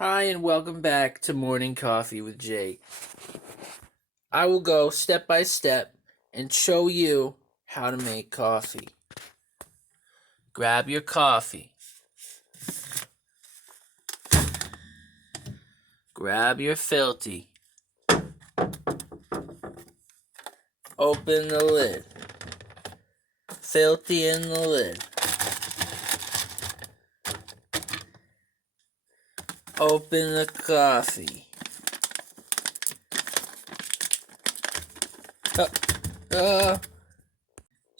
Hi, and welcome back to Morning Coffee with Jake. I will go step by step and show you how to make coffee. Grab your coffee. Grab your filter. Open the lid. Filter in the lid. Open the coffee.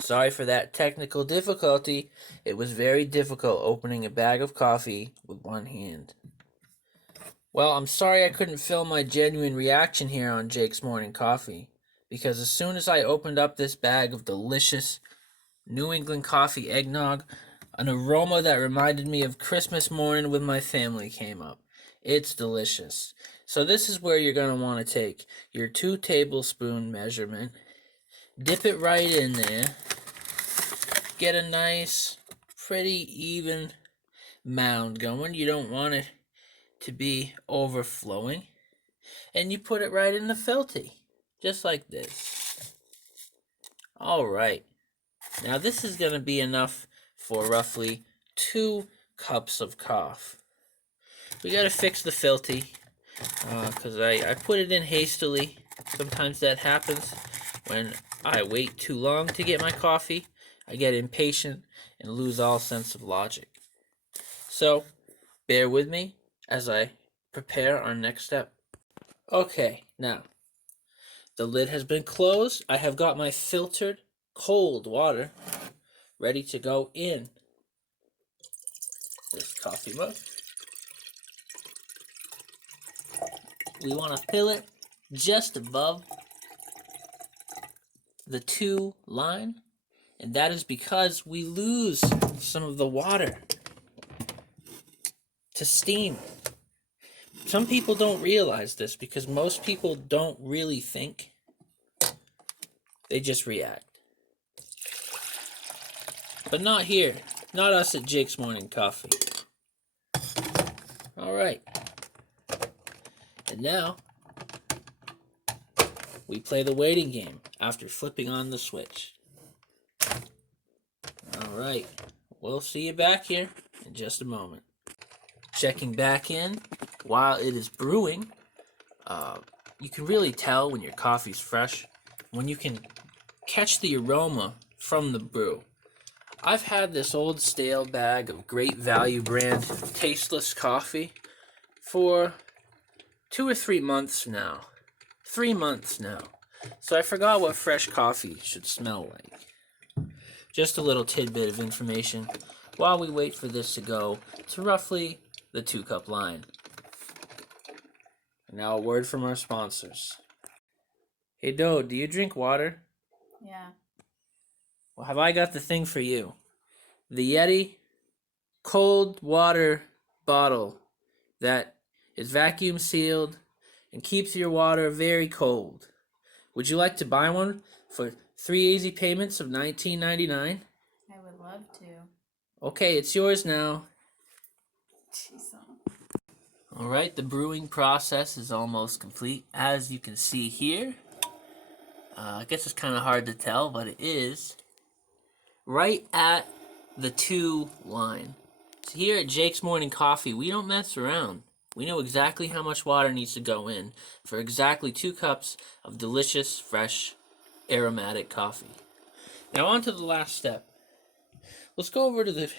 Sorry for that technical difficulty. It was very difficult opening a bag of coffee with one hand. Well, I'm sorry I couldn't film my genuine reaction here on Jake's Morning Coffee, because as soon as I opened up this bag of delicious New England coffee eggnog, an aroma that reminded me of Christmas morning with my family came up. It's delicious. So this is where you're going to want to take your 2 tablespoon measurement, dip it right in there, get a nice, pretty even mound going. You don't want it to be overflowing. And you put it right in the filter, just like this. Alright, now this is going to be enough for roughly 2 cups of coffee. We got to fix the filter, because I put it in hastily. Sometimes that happens when I wait too long to get my coffee. I get impatient and lose all sense of logic. So, bear with me as I prepare our next step. Okay, now, the lid has been closed. I have got my filtered cold water ready to go in this coffee mug. We want to fill it just above the 2 line, and that is because we lose some of the water to steam. Some people don't realize this because most people don't really think. They just react. But not here. Not us at Jake's Morning Coffee. Alright. And now, we play the waiting game after flipping on the switch. Alright. We'll see you back here in just a moment. Checking back in while it is brewing. You can really tell when your coffee's fresh when you can catch the aroma from the brew. I've had this old stale bag of Great Value brand tasteless coffee for 2 or 3 months now. 3 months now. So I forgot what fresh coffee should smell like. Just a little tidbit of information while we wait for this to go to roughly the 2-cup line. And now a word from our sponsors. Hey Doe, do you drink water? Yeah. Well, have I got the thing for you? The Yeti cold water bottle that is vacuum sealed and keeps your water very cold. Would you like to buy one for 3 easy payments of $19.99? I would love to. Okay, it's yours now. Jeez. Alright, the brewing process is almost complete. As you can see here, I guess it's kind of hard to tell, but it is right at the 2 line. So here at Jake's Morning Coffee, we don't mess around. We know exactly how much water needs to go in for exactly 2 cups of delicious, fresh, aromatic coffee. Now on to the last step. Let's go over to the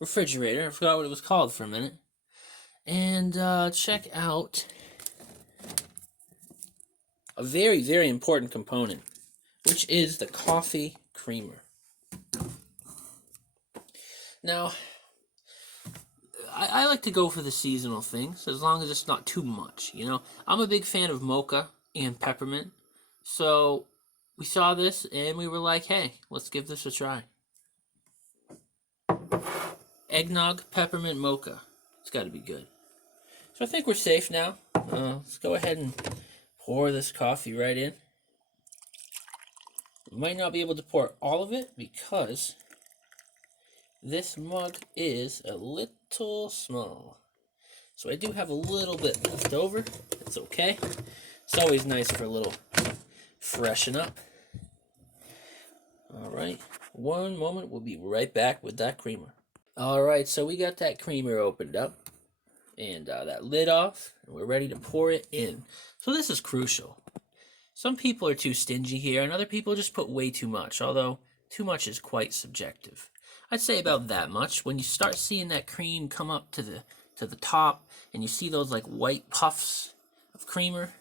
refrigerator. I forgot what it was called for a minute. And check out a very, very important component, which is the coffee creamer. Now, I like to go for the seasonal things, as long as it's not too much, you know? I'm a big fan of mocha and peppermint, so we saw this and we were like, hey, let's give this a try. Eggnog, peppermint, mocha. It's got to be good. So I think we're safe now. Let's go ahead and pour this coffee right in. We might not be able to pour all of it because this mug is a little small. So I do have a little bit left over. It's okay. It's always nice for a little freshen up. All right, one moment. We'll be right back with that creamer. All right, so we got that creamer opened up and that lid off, and we're ready to pour it in. So this is crucial. Some people are too stingy here, and other people just put way too much, although too much is quite subjective. I'd say about that much. When you start seeing that cream come up to the top, and you see those like white puffs of creamer,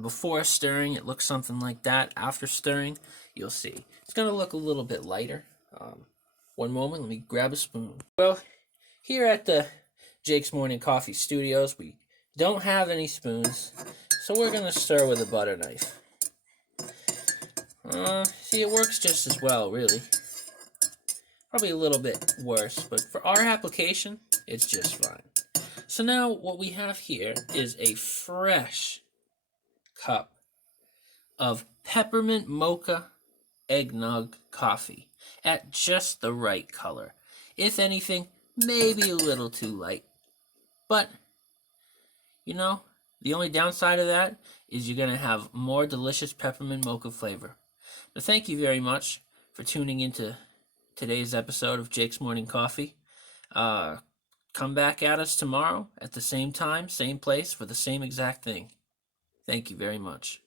before stirring, it looks something like that. After stirring, you'll see. It's going to look a little bit lighter. One moment, let me grab a spoon. Well, here at the Jake's Morning Coffee Studios, we don't have any spoons, so we're going to stir with a butter knife. See, it works just as well, really. Probably a little bit worse, but for our application, it's just fine. So now what we have here is a fresh cup of peppermint mocha eggnog coffee at just the right color. If anything, maybe a little too light. But, you know, the only downside of that is you're going to have more delicious peppermint mocha flavor. Now, thank you very much for tuning into today's episode of Jake's Morning Coffee. Come back at us tomorrow at the same time, same place, for the same exact thing. Thank you very much.